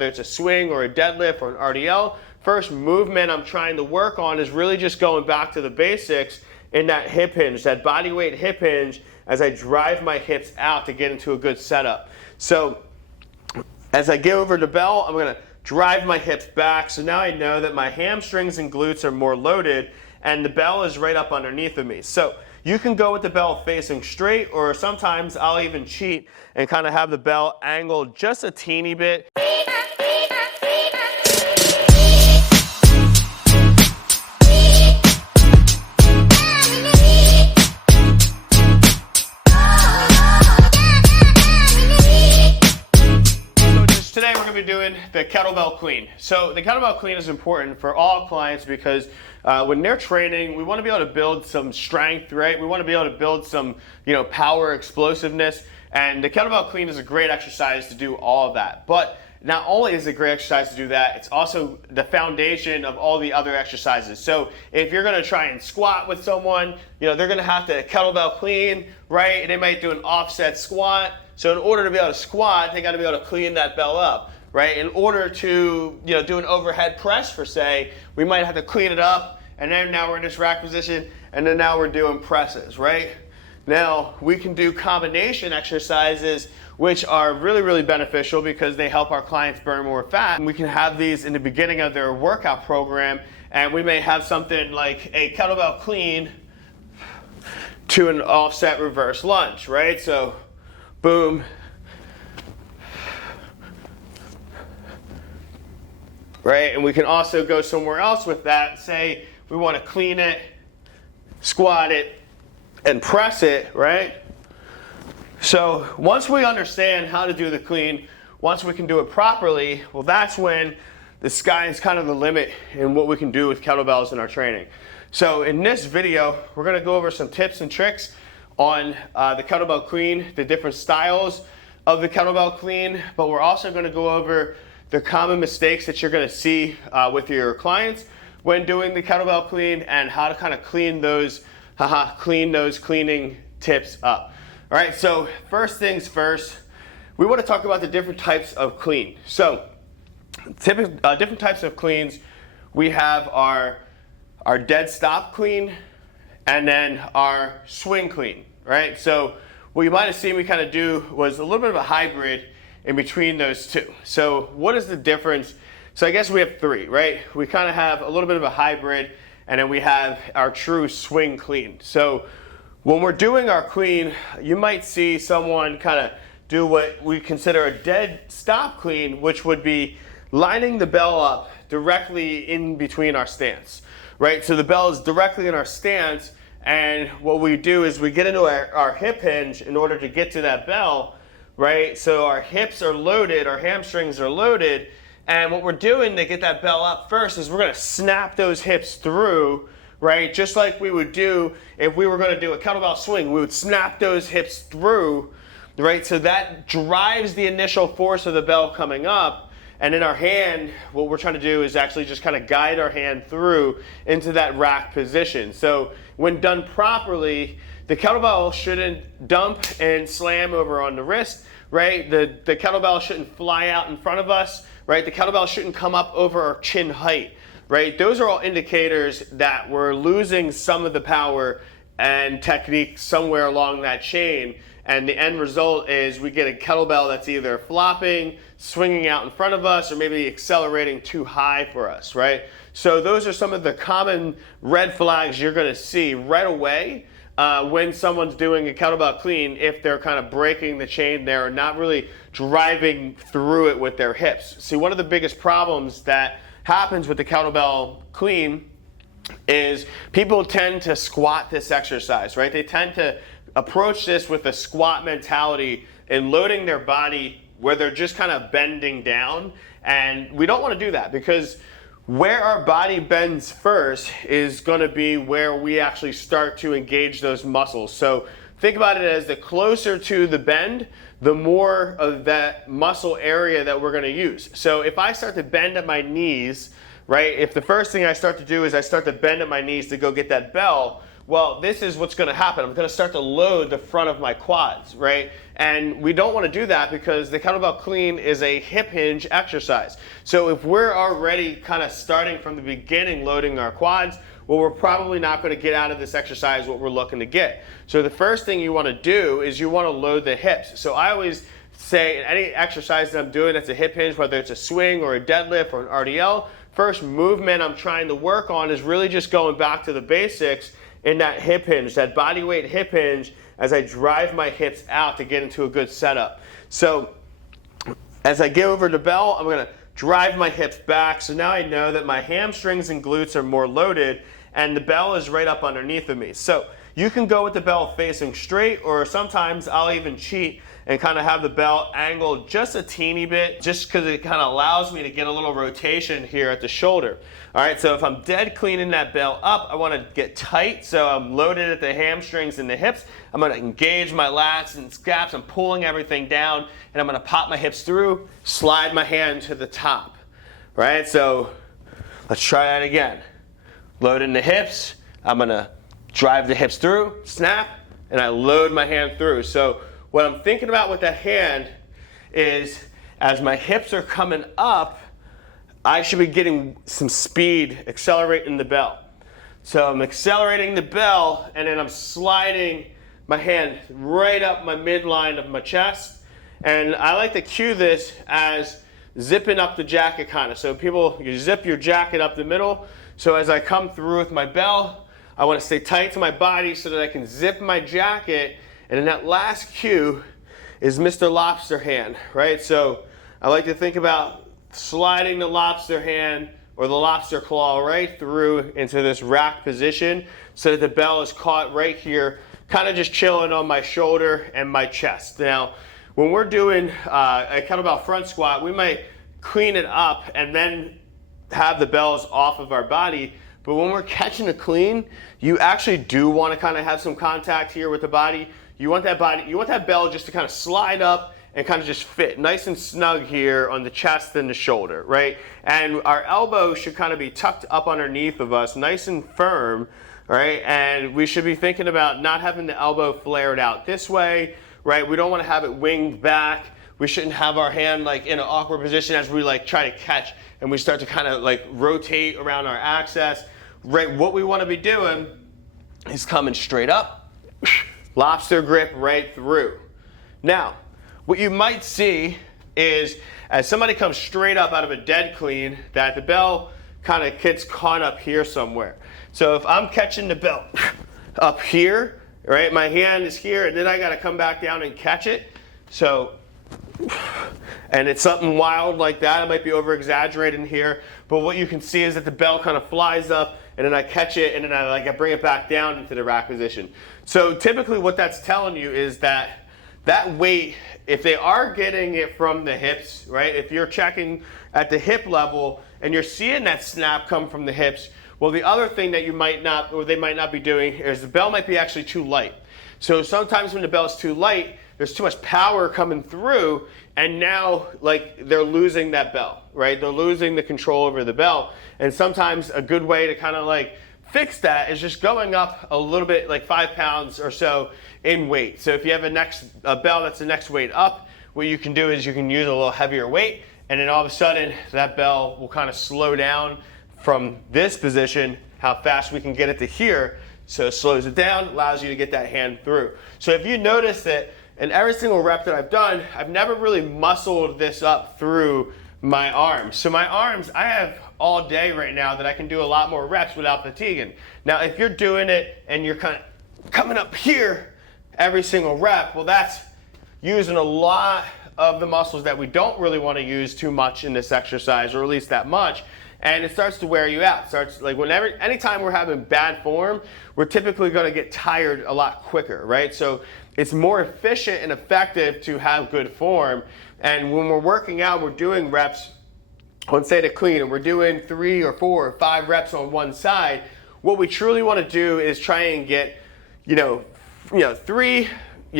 it's a swing or a deadlift or an RDL, first movement I'm trying to work on is really just going back to the basics in that hip hinge, that body weight hip hinge, as I drive my hips out to get into a good setup. So as I get over the bell, I'm gonna drive my hips back. So now I know that my hamstrings and glutes are more loaded and the bell is right up underneath of me. So you can go with the bell facing straight, or sometimes I'll even cheat and kind of have the bell angled just a teeny bit. Today we're going to be doing the kettlebell clean. So the kettlebell clean is important for all clients because when they're training, we want to be able to build some strength, right? We want to be able to build some, power, explosiveness, and the kettlebell clean is a great exercise to do all of that. But not only is it a great exercise to do that, it's also the foundation of all the other exercises. So if you're going to try and squat with someone, they're going to have to kettlebell clean, right? And they might do an offset squat. So in order to be able to squat, they got to be able to clean that bell up, right? In order to do an overhead press, per se, we might have to clean it up, and then now we're in this rack position, and then now we're doing presses, right? Now we can do combination exercises, which are really, really beneficial because they help our clients burn more fat. And we can have these in the beginning of their workout program, and we may have something like a kettlebell clean to an offset reverse lunge, right? So boom, right? And we can also go somewhere else with that. Say we want to clean it, squat it, and press it, right? So once we understand how to do the clean, once we can do it properly, well, that's when the sky is kind of the limit in what we can do with kettlebells in our training. So in this video, we're going to go over some tips and tricks on the kettlebell clean, the different styles of the kettlebell clean, but we're also going to go over the common mistakes that you're going to see with your clients when doing the kettlebell clean and how to kind of clean those cleaning tips up. All right, so first things first, we want to talk about the different types of clean. So different types of cleans, we have our dead stop clean and then our swing clean, right? So what you might have seen me kind of do was a little bit of a hybrid in between those two. So what is the difference? So I guess we have three, right? We kind of have a little bit of a hybrid, and then we have our true swing clean. So when we're doing our clean, you might see someone kind of do what we consider a dead stop clean, which would be lining the bell up directly in between our stance, right? So the bell is directly in our stance, and what we do is we get into our hip hinge in order to get to that bell, right? So our hips are loaded, our hamstrings are loaded, and what we're doing to get that bell up first is we're going to snap those hips through, right? Just like we would do if we were going to do a kettlebell swing, we would snap those hips through, right? So that drives the initial force of the bell coming up. And in our hand, what we're trying to do is actually just kind of guide our hand through into that rack position. So when done properly, the kettlebell shouldn't dump and slam over on the wrist, right? The kettlebell shouldn't fly out in front of us, right? The kettlebell shouldn't come up over our chin height, right? Those are all indicators that we're losing some of the power and technique somewhere along that chain. And the end result is we get a kettlebell that's either flopping, swinging out in front of us, or maybe accelerating too high for us, right? So those are some of the common red flags you're going to see right away when someone's doing a kettlebell clean, if they're kind of breaking the chain there and not really driving through it with their hips. See, one of the biggest problems that happens with the kettlebell clean is people tend to squat this exercise, right? They tend to approach this with a squat mentality and loading their body where they're just kind of bending down. And we don't want to do that, because where our body bends first is going to be where we actually start to engage those muscles. So think about it as the closer to the bend, the more of that muscle area that we're going to use. So if I start to bend at my knees, right, if the first thing I start to do is I start to bend at my knees to go get that bell, Well, this is what's going to happen. I'm going to start to load the front of my quads, right? And we don't want to do that because the kettlebell clean is a hip hinge exercise. So if we're already kind of starting from the beginning loading our quads, well, we're probably not going to get out of this exercise what we're looking to get. So the first thing you want to do is you want to load the hips. So I always say in any exercise that I'm doing that's a hip hinge, whether it's a swing or a deadlift or an RDL, first movement I'm trying to work on is really just going back to the basics in that hip hinge, that body weight hip hinge, as I drive my hips out to get into a good setup. So as I get over the bell, I'm going to drive my hips back. So now I know that my hamstrings and glutes are more loaded and the bell is right up underneath of me. So you can go with the bell facing straight, or sometimes I'll even cheat and kind of have the bell angled just a teeny bit, just because it kind of allows me to get a little rotation here at the shoulder. All right, so if I'm dead cleaning that bell up, I want to get tight, so I'm loaded at the hamstrings and the hips. I'm going to engage my lats and scaps. I'm pulling everything down, and I'm going to pop my hips through, slide my hand to the top. Right, so let's try that again. Load in the hips. I'm going to drive the hips through, snap, and I load my hand through. So what I'm thinking about with that hand is as my hips are coming up, I should be getting some speed, accelerating the bell. So I'm accelerating the bell and then I'm sliding my hand right up my midline of my chest. And I like to cue this as zipping up the jacket kind of. So you zip your jacket up the middle. So as I come through with my bell, I want to stay tight to my body so that I can zip my jacket. And then that last cue is Mr. Lobster hand, right? So I like to think about sliding the lobster hand or the lobster claw right through into this rack position so that the bell is caught right here, kind of just chilling on my shoulder and my chest. Now, when we're doing a kettlebell front squat, we might clean it up and then have the bells off of our body. But when we're catching a clean, you actually do want to kind of have some contact here with the body. You want that bell just to kind of slide up and kind of just fit nice and snug here on the chest and the shoulder, right? And our elbow should kind of be tucked up underneath of us, nice and firm, right? And we should be thinking about not having the elbow flared out this way, right? We don't want to have it winged back. We shouldn't have our hand like in an awkward position as we like try to catch and we start to kind of like rotate around our axis. Right, what we want to be doing is coming straight up, lobster grip right through. Now, what you might see is as somebody comes straight up out of a dead clean, that the bell kind of gets caught up here somewhere. So if I'm catching the bell up here, right, my hand is here, and then I got to come back down and catch it. So, and it's something wild like that. I might be over-exaggerating here, but what you can see is that the bell kind of flies up, and then I catch it, and then I bring it back down into the rack position. So typically what that's telling you is that that weight, if they are getting it from the hips, right, if you're checking at the hip level and you're seeing that snap come from the hips, well, the other thing that you might not, or they might not be doing is the bell might be actually too light. So sometimes when the bell is too light, there's too much power coming through, and now like they're losing that bell, right? They're losing the control over the bell. And sometimes a good way to kind of like fix that is just going up a little bit, like 5 pounds or so in weight. So if you have a bell that's the next weight up, what you can do is you can use a little heavier weight, and then all of a sudden that bell will kind of slow down from this position, how fast we can get it to here. So it slows it down, allows you to get that hand through. So if you notice that in every single rep that I've done, I've never really muscled this up through my arms. So my arms, I have all day right now that I can do a lot more reps without fatiguing. Now, if you're doing it and you're kind of coming up here every single rep, well, that's using a lot of the muscles that we don't really want to use too much in this exercise, or at least that much. And it starts to wear you out. It starts like anytime we're having bad form, we're typically going to get tired a lot quicker, right? So it's more efficient and effective to have good form. And when we're working out, we're doing reps on say the clean, and we're doing 3 or 4 or 5 reps on one side. What we truly want to do is try and get, 3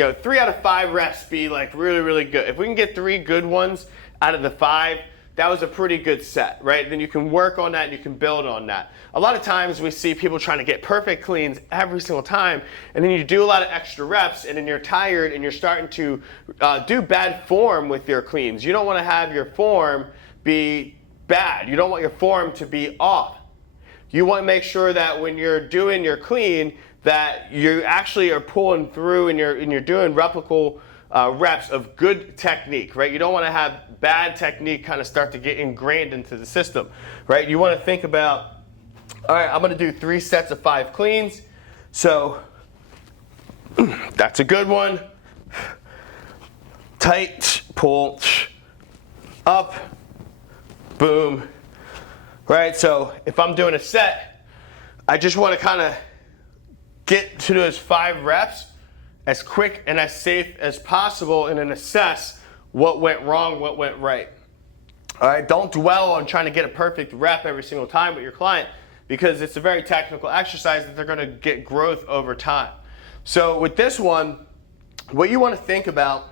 out of 5 reps be like really, really good. If we can get 3 good ones out of the 5, that was a pretty good set, right? Then you can work on that and you can build on that. A lot of times we see people trying to get perfect cleans every single time, and then you do a lot of extra reps, and then you're tired and you're starting to do bad form with your cleans. You don't want to have your form be bad. You don't want your form to be off. You want to make sure that when you're doing your clean that you actually are pulling through and you're doing replicable reps of good technique, right? You don't want to have bad technique kind of start to get ingrained into the system, right? You want to think about, all right, I'm going to do 3 sets of 5 cleans. So that's a good one. Tight, pull, up, boom, right? So if I'm doing a set, I just want to kind of get to those 5 reps as quick and as safe as possible, and then assess what went wrong, what went right. All right, don't dwell on trying to get a perfect rep every single time with your client, because it's a very technical exercise that they're going to get growth over time. So with this one, what you want to think about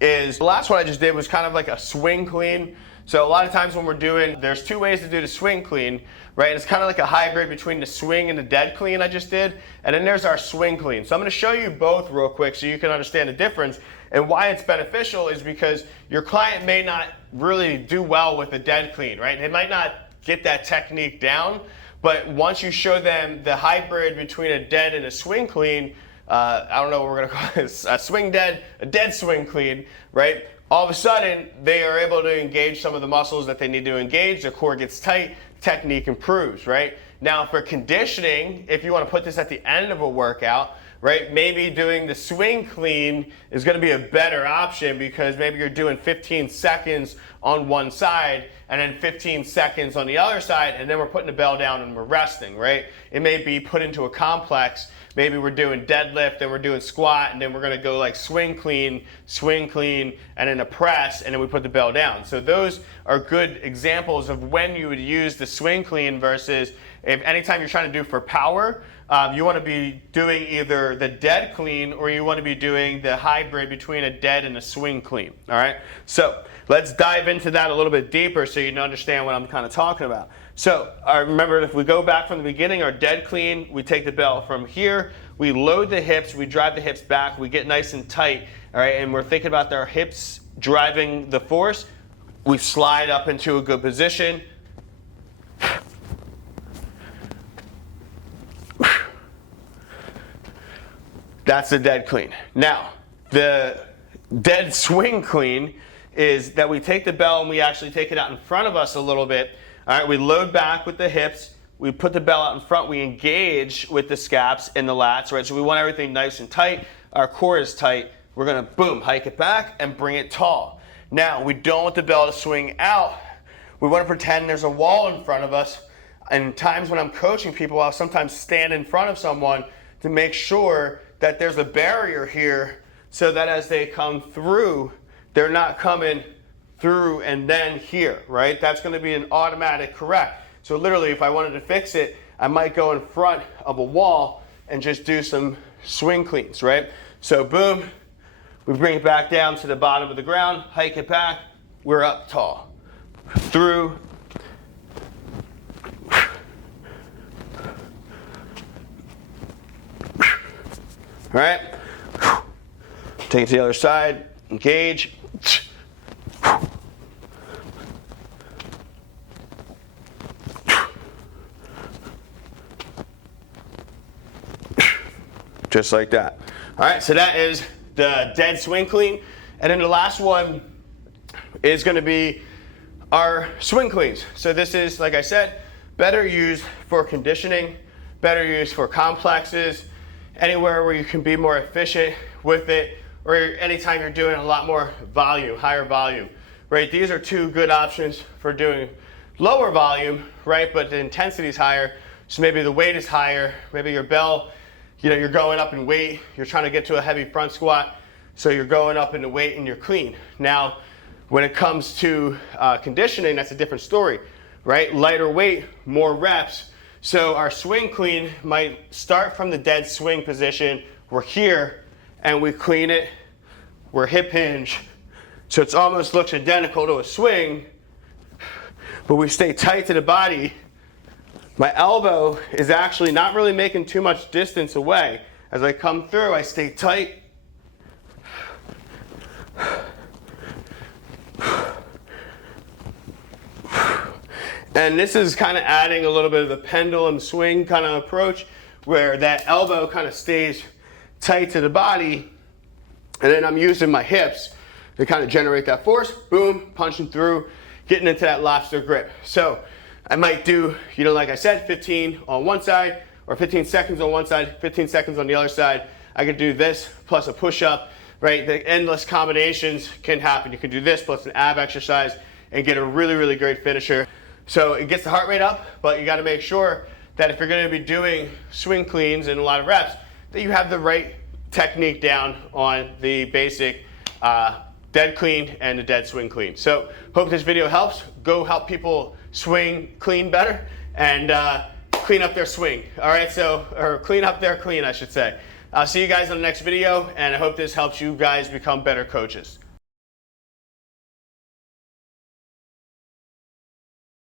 is, the last one I just did was kind of like a swing clean. So a lot of times when we're doing, there's 2 ways to do the swing clean, right? It's kind of like a hybrid between the swing and the dead clean I just did. And then there's our swing clean. So I'm going to show you both real quick so you can understand the difference. And why it's beneficial is because your client may not really do well with the dead clean, right? They might not get that technique down, but once you show them the hybrid between a dead and a swing clean, I don't know what we're going to call this, a dead swing clean, right? All of a sudden, they are able to engage some of the muscles that they need to engage. Their core gets tight, technique improves, right? Now for conditioning, if you want to put this at the end of a workout, right, maybe doing the swing clean is going to be a better option, because maybe you're doing 15 seconds on one side and then 15 seconds on the other side, and then we're putting the bell down and we're resting, right? It may be put into a complex. Maybe we're doing deadlift, then we're doing squat, and then we're going to go like swing clean, and then a press, and then we put the bell down. So those are good examples of when you would use the swing clean versus if anytime you're trying to do for power, you want to be doing either the dead clean or you want to be doing the hybrid between a dead and a swing clean. All right, so let's dive into that a little bit deeper so you can understand what I'm kind of talking about. So remember, if we go back from the beginning, our dead clean, we take the bell from here, we load the hips, we drive the hips back, we get nice and tight, all right, and we're thinking about our hips driving the force. We slide up into a good position. That's the dead clean. Now, the dead swing clean is that we take the bell and we actually take it out in front of us a little bit. All right, we load back with the hips, we put the bell out in front, we engage with the scaps and the lats, right? So we want everything nice and tight, our core is tight, we're gonna boom, hike it back and bring it tall. Now, we don't want the bell to swing out, we wanna pretend there's a wall in front of us, and times when I'm coaching people, I'll sometimes stand in front of someone to make sure that there's a barrier here so that as they come through, they're not coming through and then here, right? That's going to be an automatic correct. So literally, if I wanted to fix it, I might go in front of a wall and just do some swing cleans, right? So boom, we bring it back down to the bottom of the ground, hike it back, we're up tall. Through. All right, take it to the other side, engage. Just like that. All right, so that is the dead swing clean. And then the last one is gonna be our swing cleans. So this is, like I said, better used for conditioning, better used for complexes, anywhere where you can be more efficient with it, or anytime you're doing a lot more volume, higher volume, right? These are 2 good options for doing lower volume, right? But the intensity is higher, so maybe the weight is higher, maybe your bell, you're going up in weight, you're trying to get to a heavy front squat, so you're going up in the weight and you're clean. Now, when it comes to conditioning, that's a different story, right? Lighter weight, more reps. So our swing clean might start from the dead swing position. We're here and we clean it. We're hip hinge. So it almost looks identical to a swing, but we stay tight to the body, my elbow is actually not really making too much distance away. As I come through, I stay tight. And this is kind of adding a little bit of the pendulum swing kind of approach, where that elbow kind of stays tight to the body, and then I'm using my hips to kind of generate that force. Boom, punching through, getting into that lobster grip. So I might do, you know, like I said, 15 on one side, or 15 seconds on one side, 15 seconds on the other side. I could do this plus a push-up, right? The endless combinations can happen. You can do this plus an ab exercise and get a really, really great finisher. So it gets the heart rate up, but you got to make sure that if you're going to be doing swing cleans and a lot of reps, that you have the right technique down on the basic dead clean and the dead swing clean. So hope this video helps. Go help people swing clean better and clean up their swing. All right, so, or clean up their clean, I should say. I'll see you guys on the next video, and I hope this helps you guys become better coaches.